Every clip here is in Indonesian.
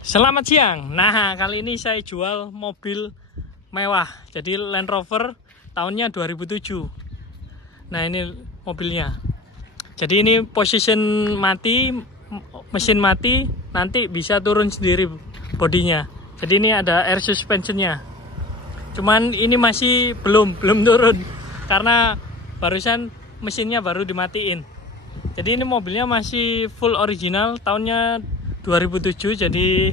Selamat siang. Nah, kali ini saya jual mobil mewah. Jadi Land Rover tahunnya 2007. Nah, ini mobilnya. Jadi ini position mati, mesin mati, nanti bisa turun sendiri bodinya. Jadi ini ada air suspensionnya. Cuman ini masih belum turun karena barusan mesinnya baru dimatiin. Jadi ini mobilnya masih full original, tahunnya 2007. Jadi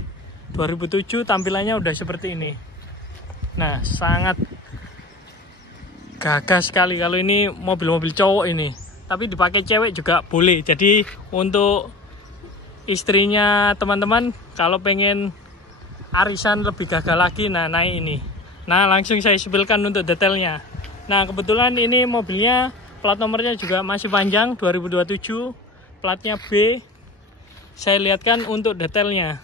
2007 tampilannya udah seperti ini. Nah, sangat gagah sekali kalau ini mobil-mobil cowok ini. Tapi dipakai cewek juga boleh. Jadi untuk istrinya teman-teman kalau pengen arisan lebih gagah lagi, nah naik ini. Nah, langsung saya spillkan untuk detailnya. Nah, kebetulan ini mobilnya plat nomornya juga masih panjang, 2027, platnya B. Saya lihatkan untuk detailnya.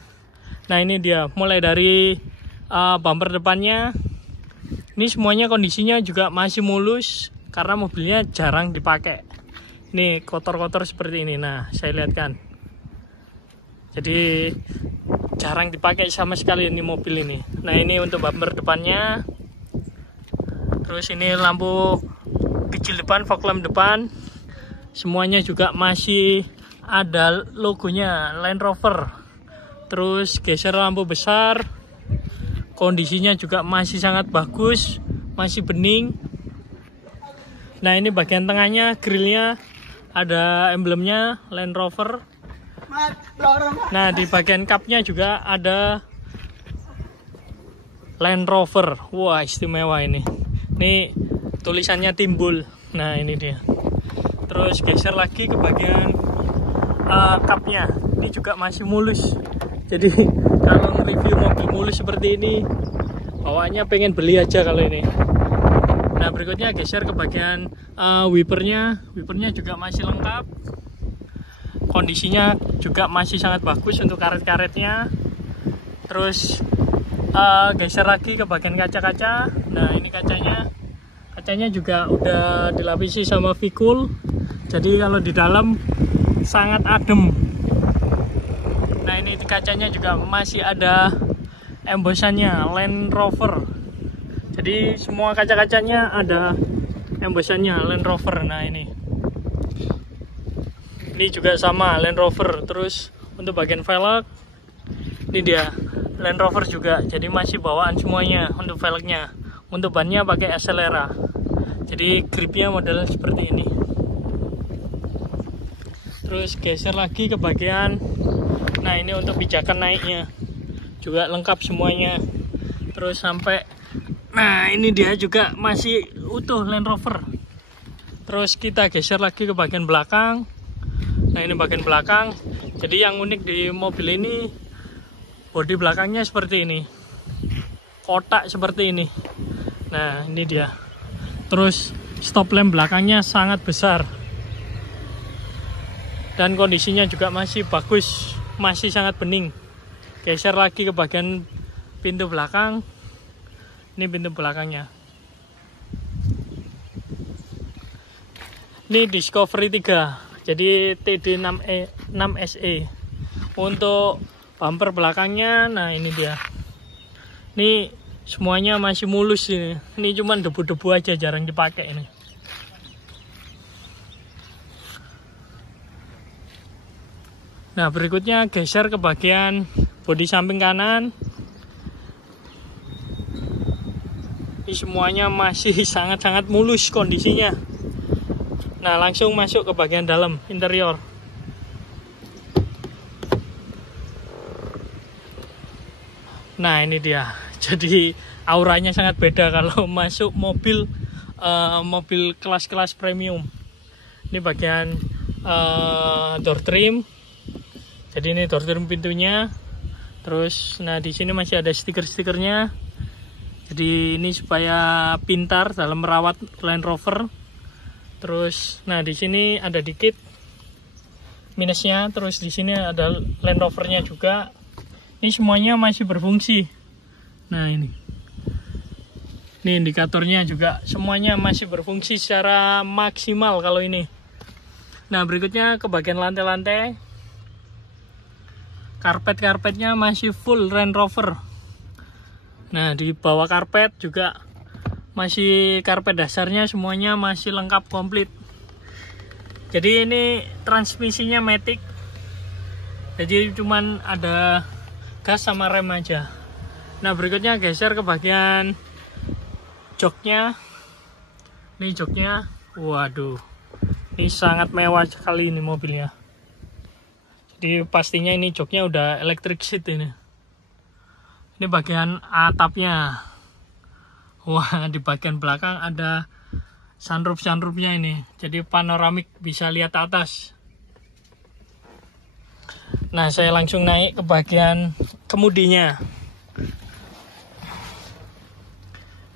Nah, ini dia, mulai dari bumper depannya. Ini semuanya kondisinya juga masih mulus karena mobilnya jarang dipakai. Ini kotor-kotor seperti ini. Nah, saya lihatkan. Jadi jarang dipakai sama sekali ini mobil ini. Nah, ini untuk bumper depannya. Terus ini lampu kecil depan, fog lamp depan. Semuanya juga masih ada logonya Land Rover. Terus geser lampu besar. Kondisinya juga masih sangat bagus, masih bening. Nah, ini bagian tengahnya, grillnya ada emblemnya Land Rover. Nah, di bagian cupnya juga ada Land Rover. Wah, istimewa ini. Ini tulisannya timbul. Nah, ini dia. Terus geser lagi ke bagian cupnya. Ini juga masih mulus. Jadi kalau nge-review mobil mulus seperti ini, bawaannya pengen beli aja kalau ini. Nah, berikutnya geser ke bagian wipernya. Wipernya juga masih lengkap. Kondisinya juga masih sangat bagus untuk karet-karetnya. Terus geser lagi ke bagian kaca-kaca. Nah, ini kacanya juga udah dilapisi sama Vicul. Jadi kalau di dalam sangat adem. Nah, ini kacanya juga masih ada embosannya Land Rover. Jadi semua kaca-kacanya ada embosannya Land Rover. Nah, ini juga sama Land Rover. Terus untuk bagian velg, ini dia Land Rover juga. Jadi masih bawaan semuanya untuk velgnya. Untuk bannya pakai Acelera. Jadi gripnya model seperti ini. Terus geser lagi ke bagian, nah ini untuk pijakan naiknya juga lengkap semuanya. Terus sampai, nah ini dia juga masih utuh Land Rover. Terus kita geser lagi ke bagian belakang. Nah, ini bagian belakang. Jadi yang unik di mobil ini, bodi belakangnya seperti ini, kotak seperti ini. Nah, ini dia. Terus stop lamp belakangnya sangat besar. Dan kondisinya juga masih bagus, masih sangat bening. Geser lagi ke bagian pintu belakang. Ini pintu belakangnya. Ini Discovery 3. Jadi TD6SE. Untuk bumper belakangnya, nah ini dia. Ini semuanya masih mulus ini. Ini cuman debu-debu aja, jarang dipakai ini. Nah, berikutnya geser ke bagian bodi samping kanan. Ini semuanya masih sangat-sangat mulus kondisinya. Nah, langsung masuk ke bagian dalam interior. Nah, ini dia. Jadi auranya sangat beda kalau masuk mobil kelas-kelas premium. Ini bagian door trim. Jadi ini door trim pintunya. Terus, nah di sini masih ada stiker-stikernya. Jadi ini supaya pintar dalam merawat Land Rover. Terus, nah di sini ada dikit minusnya. Terus di sini ada Land Rovernya juga. Ini semuanya masih berfungsi. Nah, ini indikatornya juga semuanya masih berfungsi secara maksimal kalau ini. Nah, berikutnya ke bagian lantai-lantai. Karpet-karpetnya masih full Range Rover. Nah, di bawah karpet juga masih karpet dasarnya semuanya masih lengkap komplit. Jadi ini transmisinya matic. Jadi cuman ada gas sama rem aja. Nah, berikutnya geser ke bagian joknya. Ini joknya. Waduh. Ini sangat mewah sekali ini mobilnya. Jadi pastinya ini joknya udah electric seat ini. Ini bagian atapnya. Wah, di bagian belakang ada sunroof-sunroofnya ini. Jadi panoramik, bisa lihat atas. Nah, saya langsung naik ke bagian kemudinya.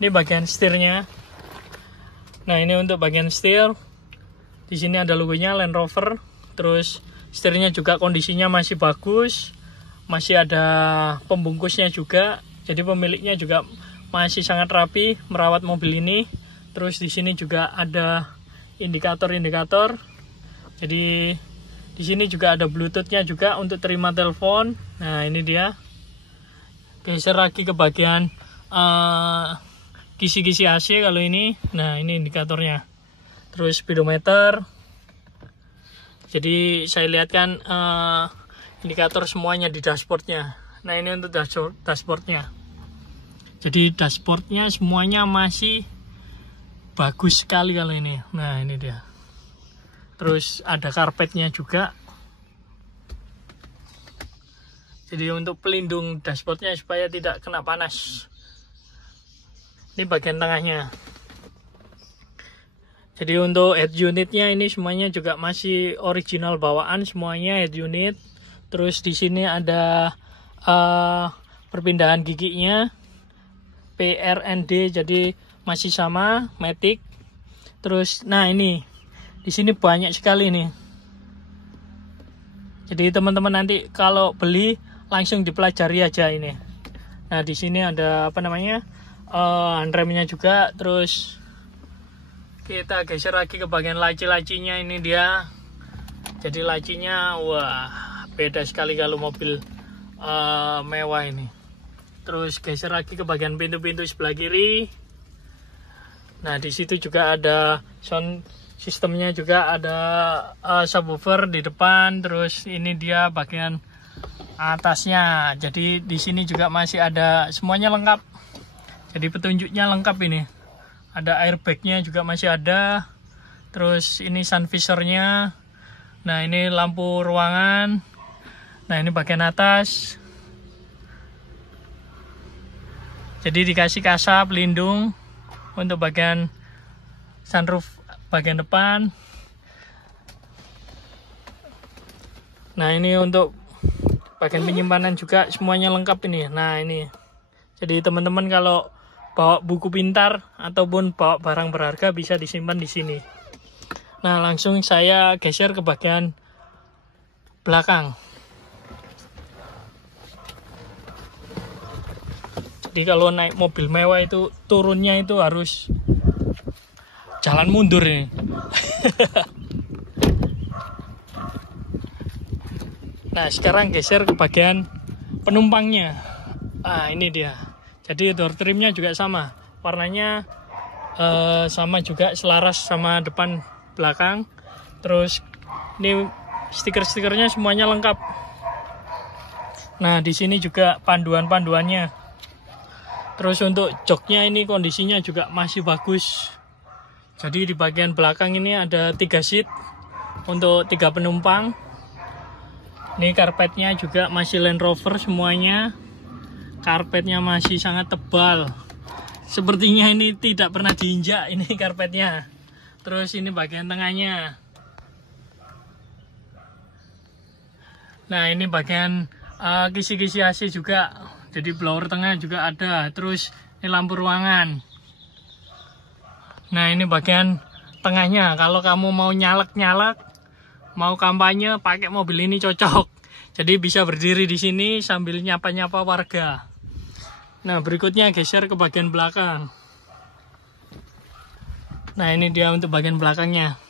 Ini bagian setirnya. Nah, ini untuk bagian setir. Di sini ada logonya Land Rover. Terus setirnya juga kondisinya masih bagus, masih ada pembungkusnya juga, jadi pemiliknya juga masih sangat rapi merawat mobil ini. Terus di sini juga ada indikator-indikator. Jadi di sini juga ada Bluetooth-nya juga untuk terima telepon. Nah, ini dia. Geser lagi ke bagian kisi-kisi AC kalau ini. Nah, ini indikatornya. Terus speedometer. Jadi saya lihatkan indikator semuanya di dashboardnya. Nah, ini untuk dashboardnya. Jadi dashboardnya semuanya masih bagus sekali kalau ini. Nah, ini dia. Terus ada karpetnya juga. Jadi untuk pelindung dashboardnya supaya tidak kena panas. Ini bagian tengahnya. Jadi untuk head unitnya ini semuanya juga masih original bawaan semuanya head unit. Terus di sini ada perpindahan giginya PRND, jadi masih sama matic. Terus nah ini di sini banyak sekali nih. Jadi teman-teman nanti kalau beli langsung dipelajari aja ini. Nah, di sini ada apa namanya? Handremnya juga. Terus kita geser lagi ke bagian laci-lacinya, ini dia. Jadi lacinya wah, beda sekali kalau mobil mewah ini. Terus geser lagi ke bagian pintu-pintu sebelah kiri. Nah, di situ juga ada sound sistemnya, juga ada subwoofer di depan. Terus ini dia bagian atasnya. Jadi di sini juga masih ada semuanya lengkap. Jadi petunjuknya lengkap ini. Ada airbagnya juga masih ada. Terus ini sun visornya. Nah, ini lampu ruangan. Nah, ini bagian atas. Jadi dikasih kasa pelindung untuk bagian sunroof bagian depan. Nah, ini untuk bagian penyimpanan juga semuanya lengkap ini. Nah, ini. Jadi teman-teman kalau bawa buku pintar ataupun bawa barang berharga bisa disimpan di sini. Nah, langsung saya geser ke bagian belakang. Jadi kalau naik mobil mewah itu turunnya itu harus jalan mundur ini. Nah, sekarang geser ke bagian penumpangnya. Ah, ini dia. Jadi door trimnya juga sama, warnanya sama juga, selaras sama depan belakang. Terus ini stiker-stikernya semuanya lengkap. Nah, di sini juga panduan-panduannya. Terus untuk joknya ini kondisinya juga masih bagus. Jadi di bagian belakang ini ada 3 seat untuk 3 penumpang. Ini karpetnya juga masih Land Rover semuanya. Karpetnya masih sangat tebal. Sepertinya ini tidak pernah diinjak ini karpetnya. Terus ini bagian tengahnya. Nah, ini bagian kisi-kisi AC juga. Jadi blower tengah juga ada. Terus ini lampu ruangan. Nah, ini bagian tengahnya. Kalau kamu mau nyalek-nyalek, mau kampanye, pakai mobil ini cocok. Jadi bisa berdiri di sini sambil nyapa-nyapa warga. Nah, berikutnya geser ke bagian belakang. Nah, ini dia untuk bagian belakangnya.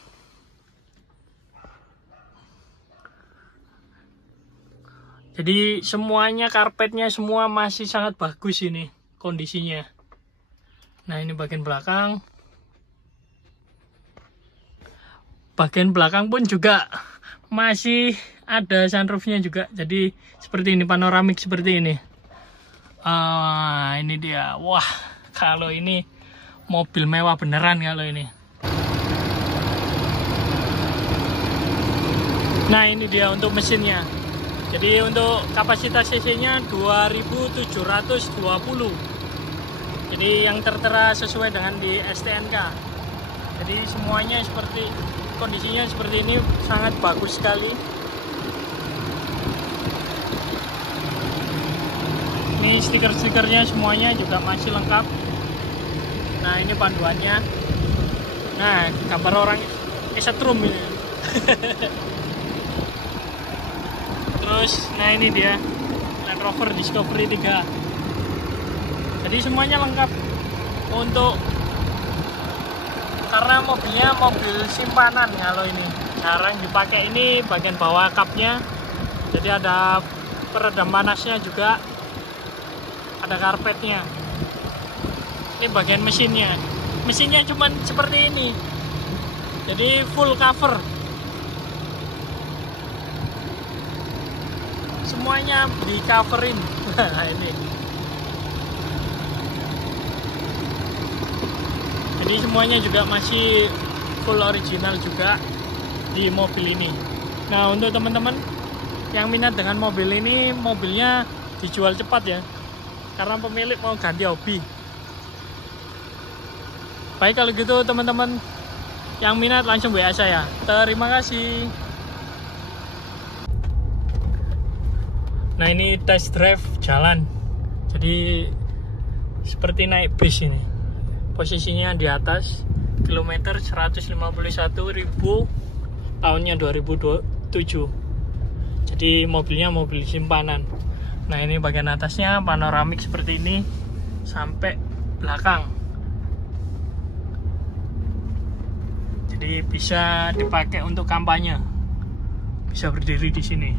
Jadi semuanya, karpetnya semua masih sangat bagus ini kondisinya. Nah, ini bagian belakang. Bagian belakang pun juga masih ada sunroofnya juga. Jadi seperti ini, panoramik seperti ini. Ini dia. Wah, kalau ini mobil mewah beneran kalau ini. Nah, ini dia untuk mesinnya. Jadi untuk kapasitas cc-nya 2720. Jadi yang tertera sesuai dengan di STNK. Jadi semuanya seperti, kondisinya seperti ini, sangat bagus sekali. Ini stiker-stikernya semuanya juga masih lengkap. Nah, ini panduannya. Nah, gambar orang kesetrum ini. Terus, nah ini dia Land Rover Discovery 3. Jadi semuanya lengkap untuk, karena mobilnya mobil simpanan kalau ini. Jarang dipakai ini bagian bawah kapnya. Jadi ada peredam panasnya juga. Ada karpetnya. Ini bagian mesinnya. Mesinnya cuman seperti ini. Jadi full cover. Semuanya di coverin. Nah, ini. Jadi semuanya juga masih full original juga di mobil ini. Nah, untuk teman-teman yang minat dengan mobil ini, mobilnya dijual cepat ya, karena pemilik mau ganti hobi. Baik, kalau gitu teman-teman yang minat langsung WA saya. Terima kasih. Nah, ini test drive jalan. Jadi seperti naik bis ini. Posisinya di atas, kilometer 151.000, tahunnya 2007. Jadi mobilnya mobil simpanan. Nah, ini bagian atasnya panoramik seperti ini sampai belakang. Jadi bisa dipakai untuk kampanye. Bisa berdiri di sini.